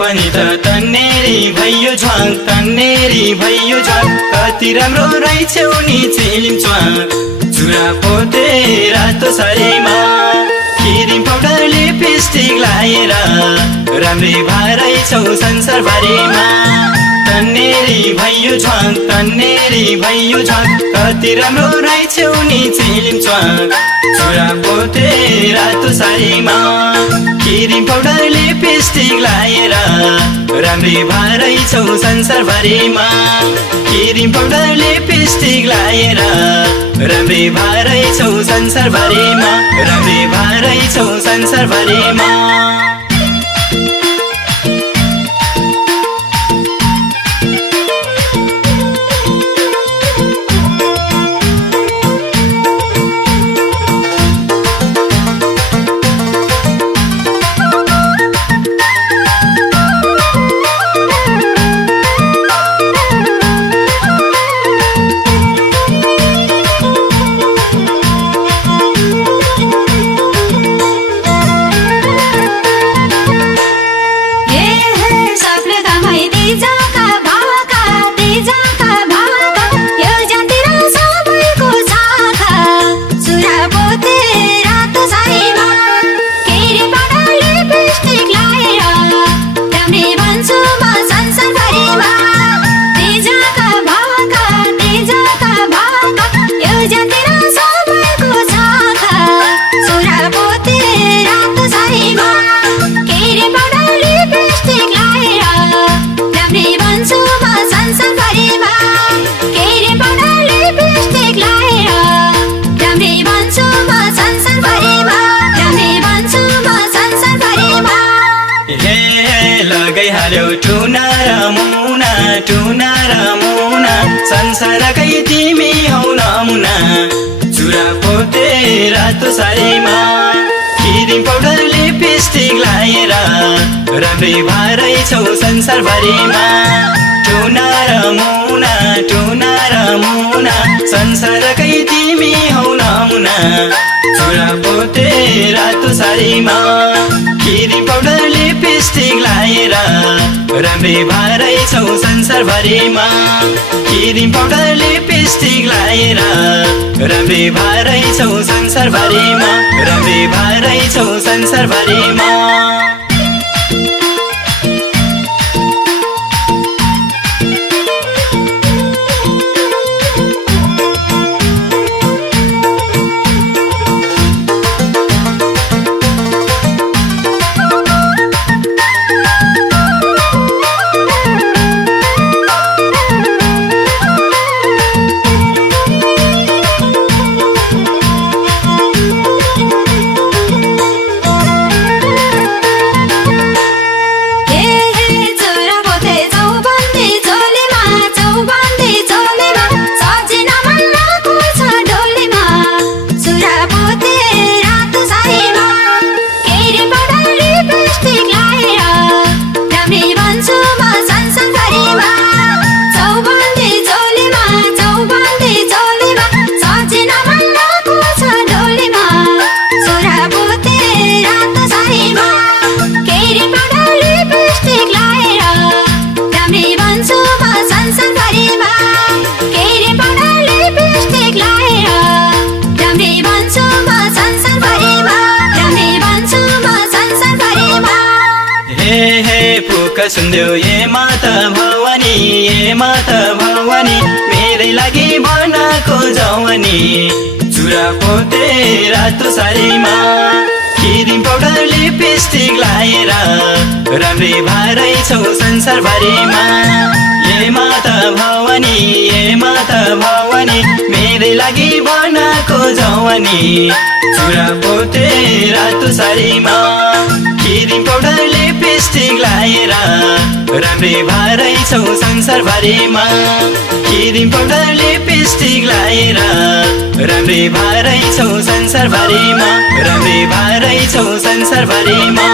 पनि त तन्नेरी भयो झ्वाङ तन्नेरी भयो झ्वाङ कति राम्रो रहेछौ नि चेलिम च्वाङ चुरा पोते रातो सारीमा क्रिम पाउडर लिपस्टिक लाएर राम्रै भएछौ संसारभरिमा तन्नेरी भयो झ्वाङ तन्नेरी भयो झ्वाङ कति राम्रो रहेछौ नि चेलिम च्वाङ चुरा पोते रातो सारीमा क्रिम पाउडर लिपस्टिक लाएर राम्रै भएछौ संसारभरिमा क्रिम पाउडर लिपस्टिक लाएर राम्रै भएछौ संसारभरिमा राम्रै भएछौ संसारभरिमा टुना र मुना संसारकै तिमी हौ नमुना चुरा पोते रातो सारीमा क्रिम पाउडर लिपस्टिक लाएर राम्रै भएछौ संसारभरिमा टुना र मुना संसारकै तिमी हौ नमुना चुरा पोते रातो सारीमा क्रिम पाउडर लिपस्टिक लाएर राम्रै भएछौ संसारभरिमा क्रिम पाउडर लिपस्टिक लाएर राम्रै भएछौ संसारभरिमा राम्रै भएछौ संसारभरिमा सुन्देऊ ए माता भवानी मेरै लागि बनाको जवानी चुरा पोते रातो सारीमा क्रिम पाउडर लिपस्टिक लाएर राम्रै भएछौ संसारभरिमा ए माता भवानी मेरै लागि बनाको जवानी चुरा पोते रातो सारीमा क्रिम पाउडर लिपस्टिक लाएर राम्रै भएछौ संसारभरिमा क्रिम पाउडर लिपस्टिक लाएर राम्रै भएछौ संसारभरिमा राम्रै भएछौ संसारभरिमा